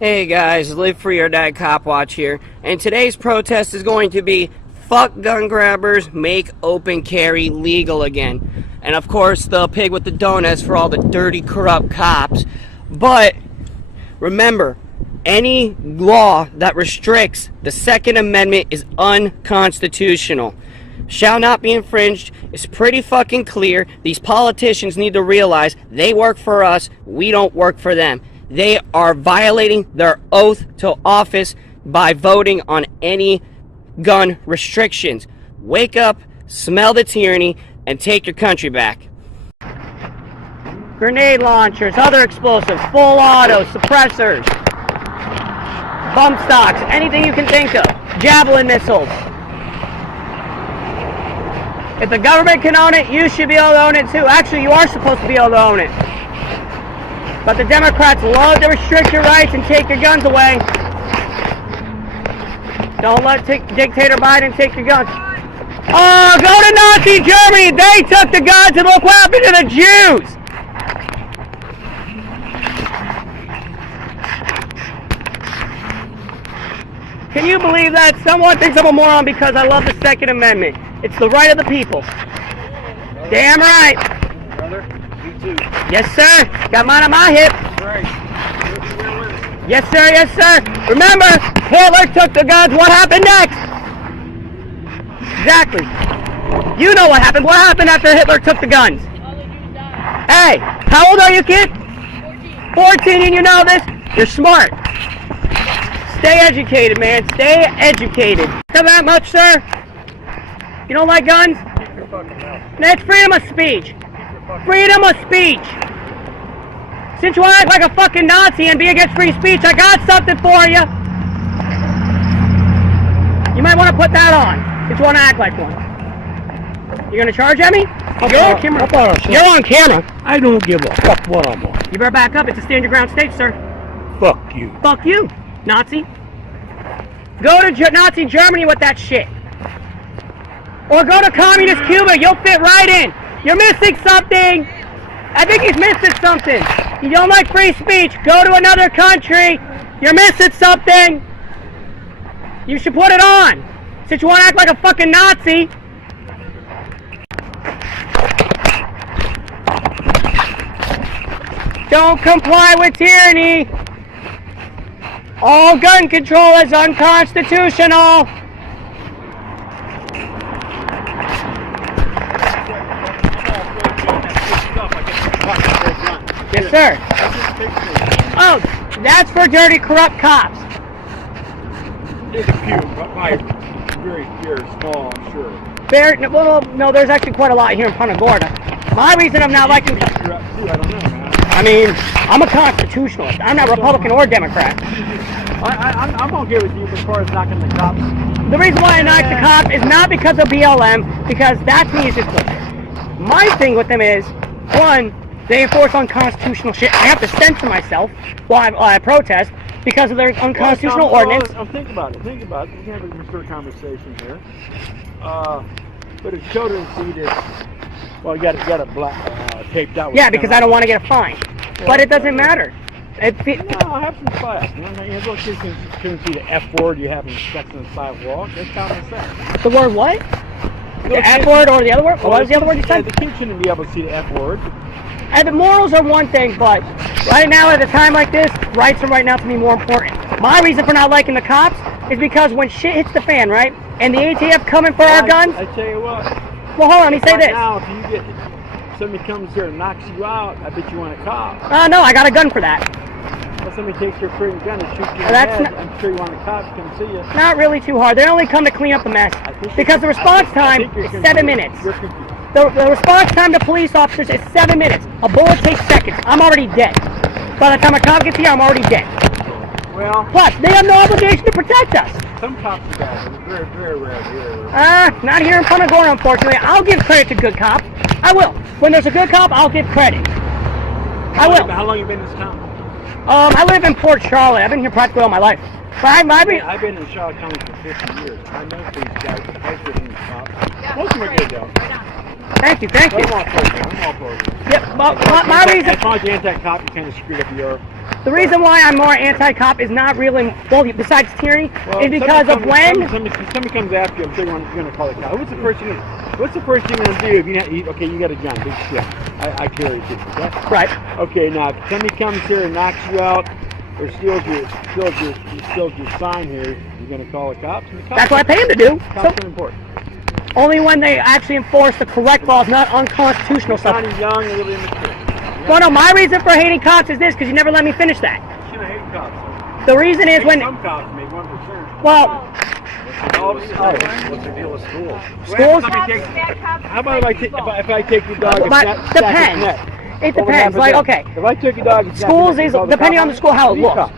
Hey guys, LiveFreeOrDieCopWatch here, and today's protest is going to be fuck gun grabbers, make open carry legal again. And of course, the pig with the donuts for all the dirty, corrupt cops. But remember, any law that restricts the Second Amendment is unconstitutional. Shall not be infringed. It's pretty fucking clear. These politicians need to realize they work for us, we don't work for them. They are violating their oath to office by voting on any gun restrictions. Wake up, smell the tyranny, and take your country back. Grenade launchers, other explosives, full auto, suppressors, bump stocks, anything you can think of. Javelin missiles. If the government can own it, you should be able to own it too. Actually, you are supposed to be able to own it. But the Democrats love to restrict your rights and take your guns away. Don't let dictator Biden take your guns. Oh, go to Nazi Germany. They took the guns and look what happened to the Jews. Can you believe that? Someone thinks I'm a moron because I love the Second Amendment. It's the right of the people. Damn right. Brother, you too. Yes, sir. Got mine on my hip. Right. Yes, sir. Yes, sir. Remember, Hitler took the guns. What happened next? Exactly. You know what happened. What happened after Hitler took the guns? Hey, how old are you, kid? 14, and you know this? You're smart. Stay educated, man. Stay educated. Not that much, sir. You don't like guns? That's freedom of speech. Freedom of speech. Since you want to act like a fucking Nazi and be against free speech, I got something for you. You might want to put that on, since you want to act like one. You gonna charge at me? You're on camera. You're on camera. I don't give a fuck what I'm on. You better back up. It's a stand your ground state, sir. Fuck you. Fuck you, Nazi. Go to Nazi Germany with that shit. Or go to communist Cuba. You'll fit right in. You're missing something. I think he's missing something. You don't like free speech. Go to another country. You're missing something. You should put it on. Since you want to act like a fucking Nazi. Don't comply with tyranny. All gun control is unconstitutional. Yes, sir. Oh, that's for dirty, corrupt cops. There's a few, but very small, I'm sure. Well, no, there's actually quite a lot here in PUNTA GORDA. My reason I'm not liking... I don't know, man. I mean, I'm a constitutionalist. I'm not Republican or Democrat. I'm okay with you as far as knocking the cops. The reason why I knock the cops is not because of BLM, because that's me is just bullshit. My thing with them is, one, they enforce unconstitutional shit. I have to censor myself while I protest because of their unconstitutional ordinance. Think about it. We can have a mature conversation here. But if children see this, well, you got it taped out. Yeah, because I don't want to get a fine. Yeah, but it doesn't matter. No, have some class. You know, little kids can see the F word you have in sex on the sidewalk. That's common sense. The word what? The F word or the other word? What was the other word you said? The kids shouldn't be able to see the F word. And the morals are one thing, but right now, at a time like this, rights are right now to me more important. My reason for not liking the cops is because when shit hits the fan, right, and the ATF coming for our guns... I tell you what. Well, hold on, let me say this. Now, if you get somebody comes here and knocks you out, I bet you want a cop. No, I got a gun for that. Well, somebody takes your freaking gun and shoots you in the head, I'm sure you want a cop to come see you. Not really too hard. They only come to clean up the mess. Because the response time is 7 minutes. The response time to police officers is 7 minutes. A bullet takes seconds. I'm already dead. By the time a cop gets here, I'm already dead. Well, plus, they have no obligation to protect us. Some cops do that, but it's very rare here. Not here in PUNTA GORDA, unfortunately. I'll give credit to good cops. I will. When there's a good cop, I'll give credit. I will. How long have you been in this town? I live in Port Charlotte. I've been here practically all my life. But I've been in Charlotte County for 50 years. I know these guys. I see these cops. Most of them are good, though. Thank you, thank you. I'm all for you. Yep, my reason... As long as you're anti-cop, you kind of screwed up your The reason why I'm more anti-cop is not really, well, besides tyranny, is because of when... Somebody comes after you, I'm sure you're going to call the cop. What's the first thing you're going to do if okay, you got a gun, big shit. I carry it too, okay? Right. Okay, now if somebody comes here and knocks you out or steals your sign here, you're going to call the cops? That's what I pay them to do. Cops are important. Only when they actually enforce the correct laws, not unconstitutional stuff. You're young, you're really immature. Well, no, my reason for hating cops is this, because you never let me finish that. You shouldn't hate cops. The reason is when... Some cops make 1%. Well... What's the deal with schools? Schools? How about if I take your dog and depends. It depends. Like, okay. If I took your dog and schools is, depending on the school, how it looks.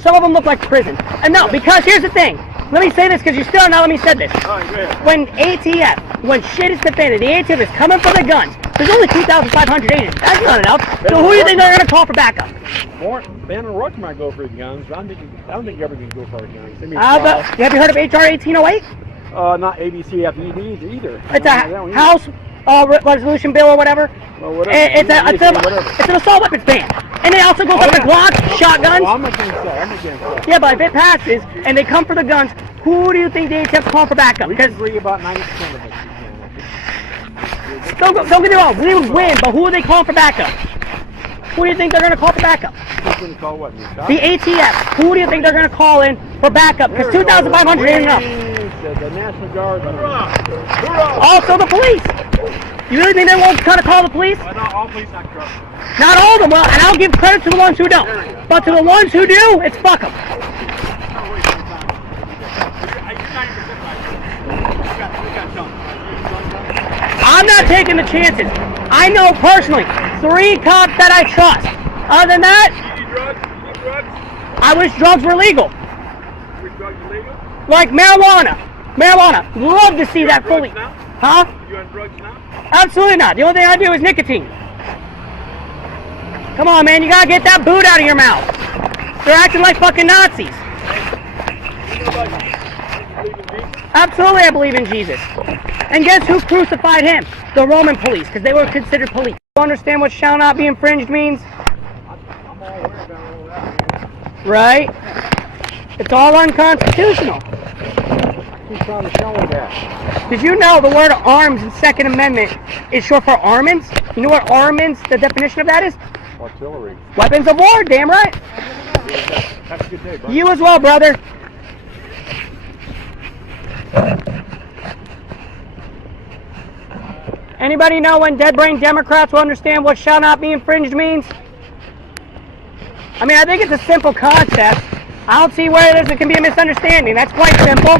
Some of them look like prison. And no, because here's the thing. Let me say this, because you still not let me say this. When ATF, when shit is defended, the ATF is coming for the guns. There's only 2,500 agents. That's not enough. So who do you think they're going to call for backup? Ben and Rourke might go for his guns, but I don't think you're ever going to go for his guns. Have you heard of HR 1808? Not ABCFED either. It's a House resolution bill or whatever. Well, whatever. It's an assault weapons ban. And they also go for the Glocks, shotguns. Well, I'm against that. Yeah, but if it passes and they come for the guns, who do you think the ATF call for backup? We can agree about 90% of it. Don't get me wrong, we would win, but who are they calling for backup? Who do you think they're going to call for backup? Who's going to call what? The ATF. Who do you think they're going to call in for backup? Because 2,500 ain't enough. The National Guard. Also the police. You really think they won't try to call the police? Well, not all police not corrupt. Not all of them. Well, and I'll give credit to the ones who don't. But to the ones who do, it's fuck them. I'm not taking the chances. I know personally 3 cops that I trust. Other than that, You need drugs? I wish drugs were legal. Wish drugs illegal? Like marijuana. Marijuana. Love to see that fully. Now? Huh? You on drugs now? Absolutely not. The only thing I do is nicotine. Come on, man. You gotta get that boot out of your mouth. They're acting like fucking Nazis. Absolutely, I believe in Jesus. And guess who crucified him? The Roman police, because they were considered police. You understand what shall not be infringed means? I'm all aware about all that. Right? It's all unconstitutional. Who's trying to show me that? Did you know the word arms in Second Amendment is short for armaments? You know what armaments, the definition of that is? Artillery. Weapons of war, damn right. Have a good day, bro. You as well, brother. Anybody know when dead-brain Democrats will understand what shall not be infringed means? I mean, I think it's a simple concept. I don't see where there can be a misunderstanding. That's quite simple.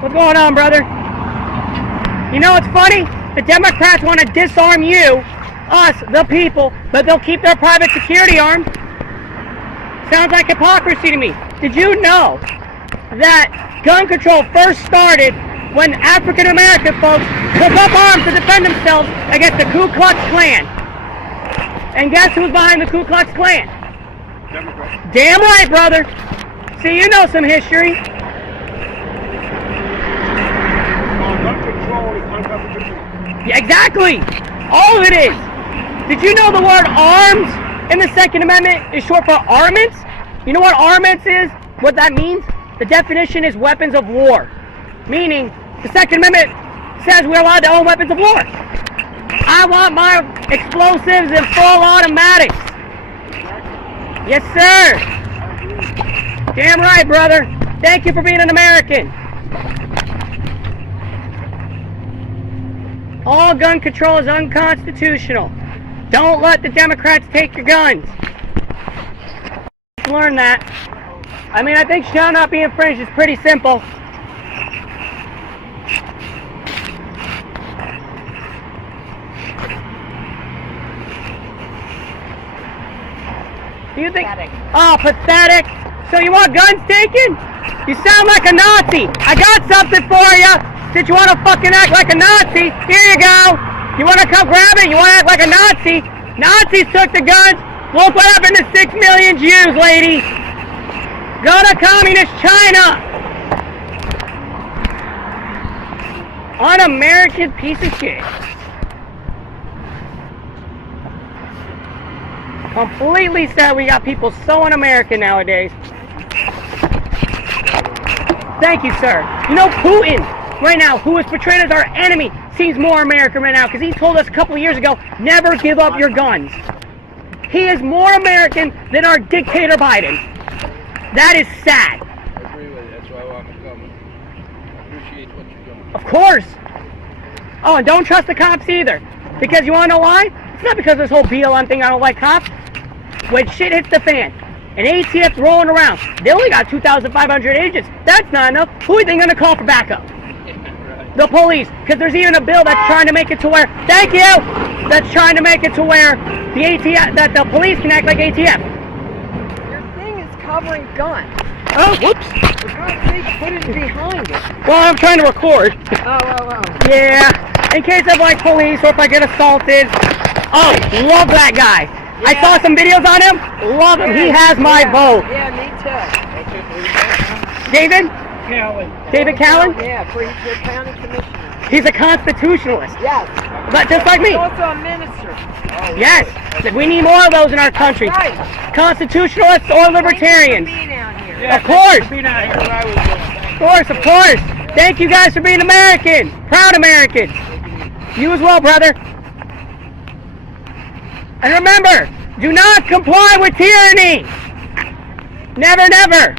What's going on, brother? You know what's funny? The Democrats want to disarm you, us, the people, but they'll keep their private security armed. Sounds like hypocrisy to me. Did you know that gun control first started when African American folks took up arms to defend themselves against the Ku Klux Klan? And guess who's behind the Ku Klux Klan? Democrats. Damn right, brother. See, you know some history. Gun control is unconstitutional. Yeah, exactly. All of it is. Did you know the word arms in the Second Amendment is short for armaments? You know what armaments is? What that means? The definition is weapons of war. Meaning, the Second Amendment says we're allowed to own weapons of war. I want my explosives in full automatics. Yes, sir. Damn right, brother. Thank you for being an American. All gun control is unconstitutional. Don't let the Democrats take your guns. Learn that. I mean, I think shall not be infringed is pretty simple. Do you think? Pathetic. Oh, pathetic. So you want guns taken? You sound like a Nazi. I got something for you. Since you want to fucking act like a Nazi, here you go. You want to come grab it? You want to act like a Nazi? Nazis took the guns. Look what happened to 6 million Jews, lady. Go to communist China. Un-American piece of shit. Completely sad we got people so un-American nowadays. Thank you, sir. You know, Putin, right now, who is portrayed as our enemy, seems more American right now because he told us a couple of years ago, never give up your guns. He is more American than our dictator Biden. That is sad. I agree with you. That's why I want to come. Appreciate what you're doing. Of course. Oh, and don't trust the cops either. Because you want to know why? It's not because of this whole BLM thing I don't like cops. When shit hits the fan, and ATF's rolling around, they only got 2,500 agents. That's not enough. Who are they going to call for backup? Right. The police. Because there's even a bill that's trying to make it to where, thank you, that's trying to make it to where the ATF, that the police can act like ATF. Your thing is covering guns. Oh, whoops. For God's sake, put it behind it. Well, I'm trying to record. Oh. Yeah, in case of like police or if I get assaulted. Oh, love that guy. I Yeah. saw some videos on him. Love him. He has my vote. Yeah, me too. David? David Callen? Yeah, for your county commissioner. He's a constitutionalist. Yes. But just like me. He's also a minister. Yes. We need more of those in our country. Right. Constitutionalists or libertarians. Thank you for being out here. Of course. Of course. Thank you guys for being American. Proud American. You as well, brother. And remember, do not comply with tyranny. Never, never.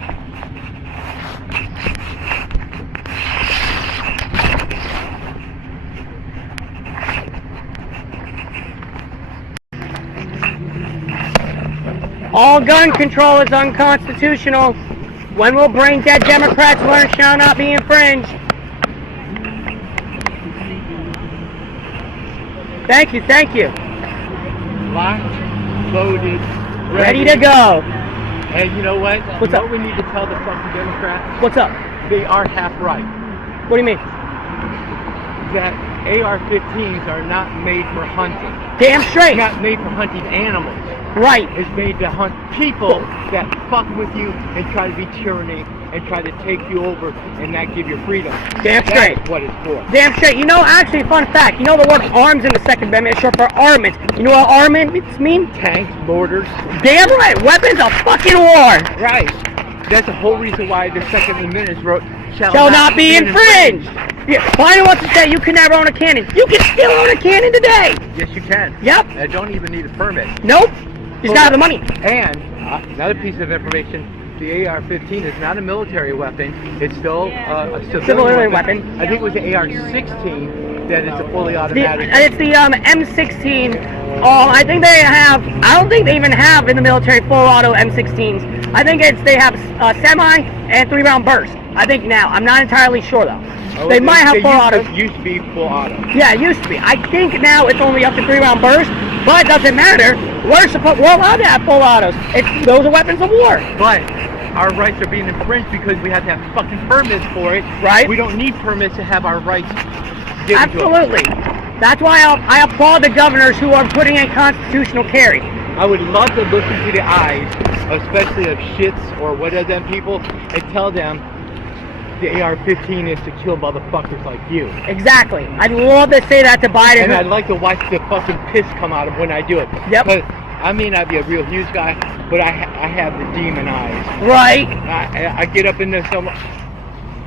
All gun control is unconstitutional. When will brain dead Democrats learn shall not be infringed? Thank you, thank you. Locked, loaded, Ready to go. And you know what? What's you up? know what we need to tell the fucking Democrats? What's up? They are half right. What do you mean? That AR-15s are not made for hunting. Damn straight. They're not made for hunting animals. Right. It's made to hunt people that fuck with you and try to be tyranny and try to take you over and not give you freedom. Damn straight. That's what it's for. Damn straight. You know, actually, fun fact. You know the word arms in the Second Amendment is short for armament. You know what armaments mean? Tanks, mortars. Damn right. Weapons of fucking war. Right. That's the whole reason why the Second Amendment is wrote Shall not be infringed. Yeah, Biden wants to say you can never own a cannon. You can still own a cannon today. Yes, you can. Yep. I don't even need a permit. Nope. Just gotta have the money. And another piece of information, the AR-15 is not a military weapon. It's still a civilian weapon. I think it was the AR-16 that is a fully automatic. It's the M16. I think they have. I don't think they even have in the military full auto M16s. I think they have semi and 3-round burst. I think now. I'm not entirely sure though. Oh, they might have full auto. It used to be full auto. Yeah, it used to be. I think now it's only up to 3-round burst, but it doesn't matter. We're allowed to have full autos. Those are weapons of war. But our rights are being infringed because we have to have fucking permits for it. Right. We don't need permits to have our rights given Absolutely. to us. That's why I applaud the governors who are putting in constitutional carry. I would love to look into the eyes, especially of shits or what are them people, and tell them the AR-15 is to kill motherfuckers like you. Exactly. I'd love to say that to Biden. And I'd like to watch the fucking piss come out of when I do it. Yep. But I may not be a real huge guy, but I have the demon eyes. Right. I get up into some.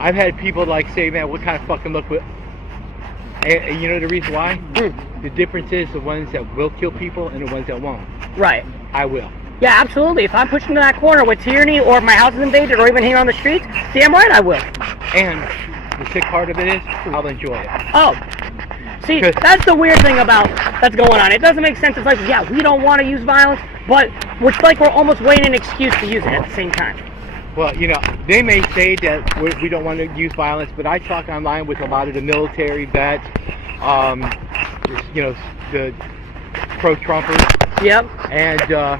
I've had people like say, "Man, what kind of fucking look?" And you know the reason why? The difference is the ones that will kill people and the ones that won't. Right. I will. Yeah, absolutely. If I'm pushing to that corner with tyranny or if my house is invaded or even here on the streets, damn right I will. And the sick part of it is, I'll enjoy it. Oh. See, that's the weird thing that's going on. It doesn't make sense. It's like, yeah, we don't want to use violence, but it's like we're almost waiting an excuse to use it at the same time. Well, you know, they may say that we don't want to use violence, but I talk online with a lot of the military vets, you know, the pro-Trumpers. Yep. And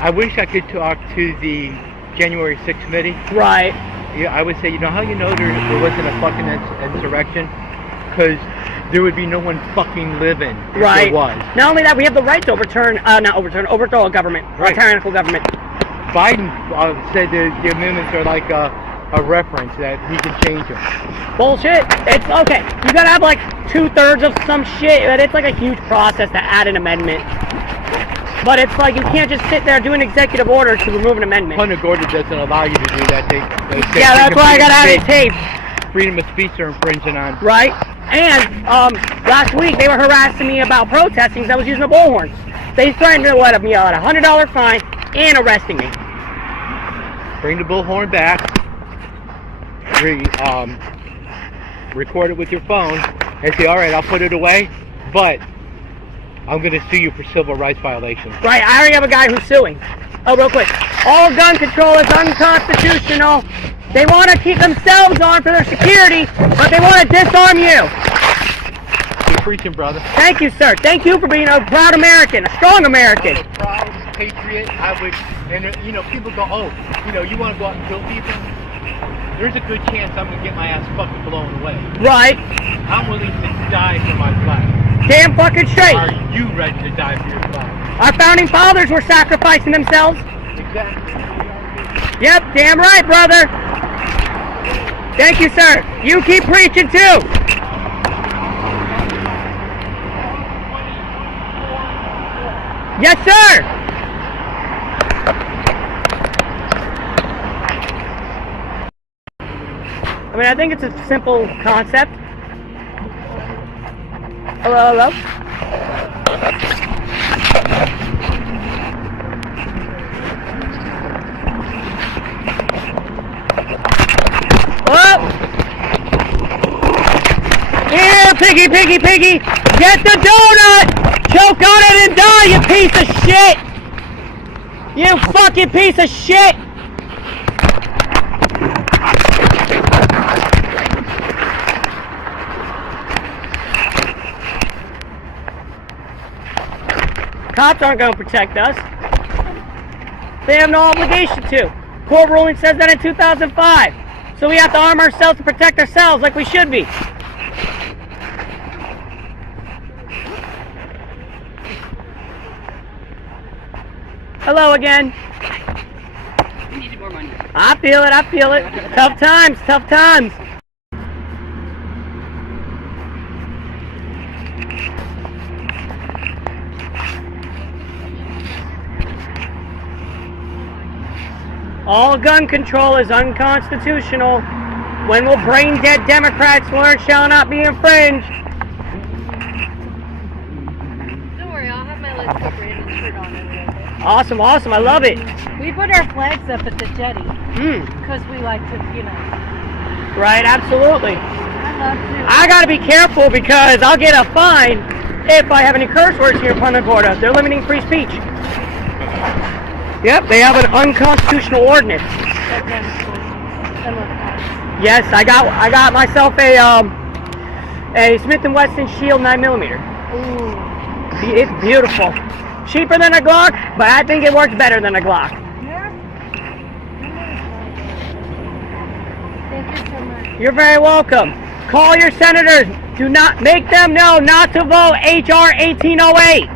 I wish I could talk to the January 6th committee. Right. Yeah, I would say, you know how you know there wasn't a fucking insurrection? Because there would be no one fucking living if there was. Not only that, we have the right to overthrow a government, a tyrannical government. Biden said the amendments are like a reference that he can change them. Bullshit. It's okay. You gotta have like 2/3 of some shit, but it's like a huge process to add an amendment. But it's like you can't just sit there, do an executive order to remove an amendment. PUNTA GORDA doesn't allow you to do that. Yeah, that's why I gotta have it taped. Freedom of speech are infringing on. Right? And last week they were harassing me about protesting because I was using a bullhorn. They threatened to let me out a $100 fine and arresting me. Bring the bullhorn back. Record it with your phone and say, all right, I'll put it away, but I'm going to sue you for civil rights violations. Right, I already have a guy who's suing. Oh, real quick. All gun control is unconstitutional. They want to keep themselves on for their security, but they want to disarm you. Keep preaching, brother. Thank you, sir. Thank you for being a proud American, a strong American. I'm a proud patriot. I would, and you know, people go, oh, you know, you want to go out and kill people? There's a good chance I'm going to get my ass fucking blown away. Right. I'm willing to die for my flag. Damn fucking straight. Are you ready to die for your flag? Our founding fathers were sacrificing themselves. Exactly. Yep, damn right, brother. Thank you, sir. You keep preaching, too. Yes, sir. I mean, I think it's a simple concept. Hello, hello. Oh! Here, piggy, piggy, piggy! Get the donut! Choke on it and die, you piece of shit! You fucking piece of shit! Cops aren't going to protect us. They have no obligation to. Court ruling says that in 2005. So we have to arm ourselves to protect ourselves like we should be. Hello again. We needed more money. I feel it, I feel it. Tough times, tough times. All gun control is unconstitutional. When will brain-dead Democrats learn shall not be infringed? Don't worry, I'll have my Let's Go Brandon shirt on in a little bit. Awesome, awesome, I love it. We put our flags up at the jetty because we like to, you know. Right, absolutely. I love to. I gotta be careful because I'll get a fine if I have any curse words here in PUNTA GORDA. They're limiting free speech. Yep, they have an unconstitutional ordinance. That's kind of cool. I love that. Yes, I got myself a Smith & Wesson Shield 9mm. Ooh. It's beautiful. Cheaper than a Glock, but I think it works better than a Glock. Yeah? Thank you so much. You're very welcome. Call your senators. Do not make them know not to vote H.R. 1808.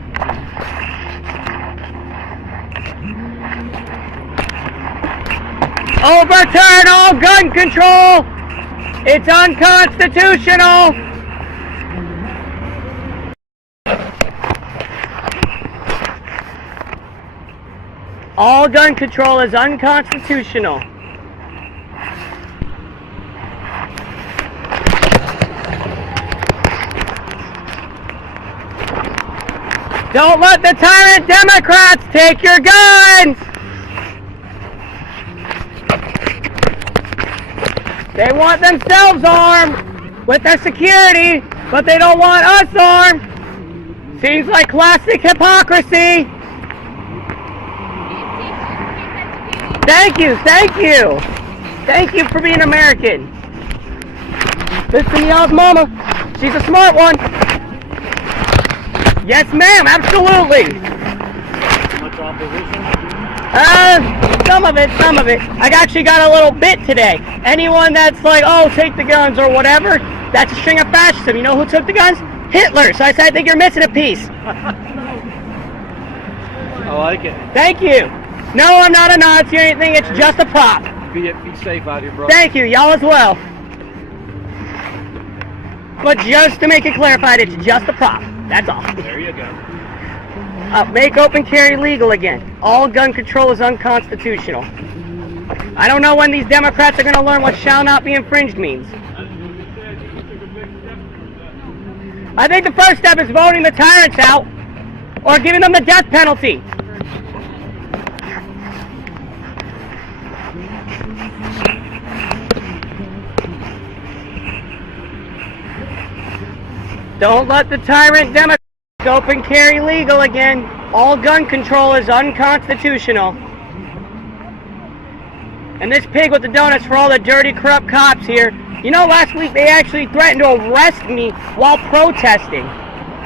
Overturn all gun control! It's unconstitutional! All gun control is unconstitutional. Don't let the tyrant Democrats take your guns! They want themselves armed with their security, but they don't want us armed. Seems like classic hypocrisy. Thank you, thank you. Thank you for being American. Listen to y'all's mama. She's a smart one. Yes, ma'am, absolutely. Much opposition? Some of it, some of it. I actually got a little bit today. Anyone that's like, oh, take the guns or whatever, that's a string of fascism. You know who took the guns? Hitler. So I said, I think you're missing a piece. I like it. Thank you. No, I'm not a Nazi or anything. It's just a prop. Be safe out here, bro. Thank you. Y'all as well. But just to make it clarified, it's just a prop. That's all. There you go. Make open carry legal again. All gun control is unconstitutional. I don't know when these Democrats are going to learn what shall not be infringed means. I think the first step is voting the tyrants out or giving them the death penalty. Don't let the tyrant Democrats open carry legal again. All gun control is unconstitutional. And this pig with the donuts for all the dirty, corrupt cops here. You know, last week they actually threatened to arrest me while protesting.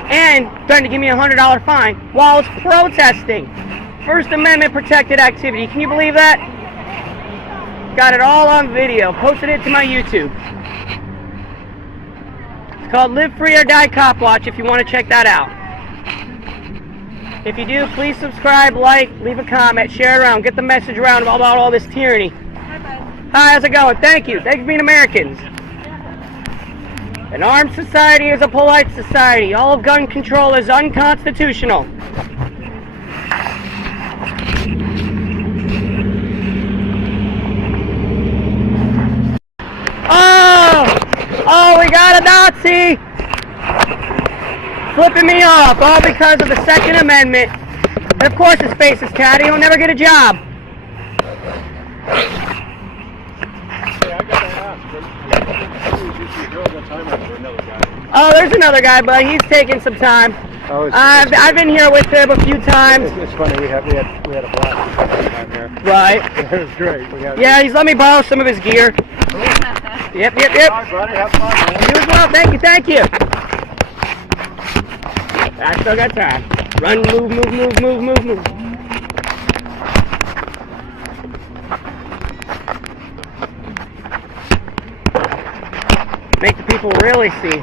And threatened to give me a $100 fine while I was protesting. First Amendment protected activity. Can you believe that? Got it all on video. Posted it to my YouTube. It's called Live Free or Die Cop Watch if you want to check that out. If you do, please subscribe, like, leave a comment, share it around, get the message around about all this tyranny. Hi, bud. Hi, how's it going? Thank you. Thanks for being Americans. An armed society is a polite society. All of gun control is unconstitutional. Oh, we got a Nazi! Flipping me off, all because of the Second Amendment. And of course his face is catty, he'll never get a job. Hey, I gotta ask, Oh, there's another guy, but he's taking some time. Oh, I've been here with him a few times. It's funny, we had a blast time there. Right. It was great. Yeah, he's let me borrow some of his gear. Yep. All right, buddy, have fun, man. You as well, thank you. I still got time. Run, move. Make the people really see.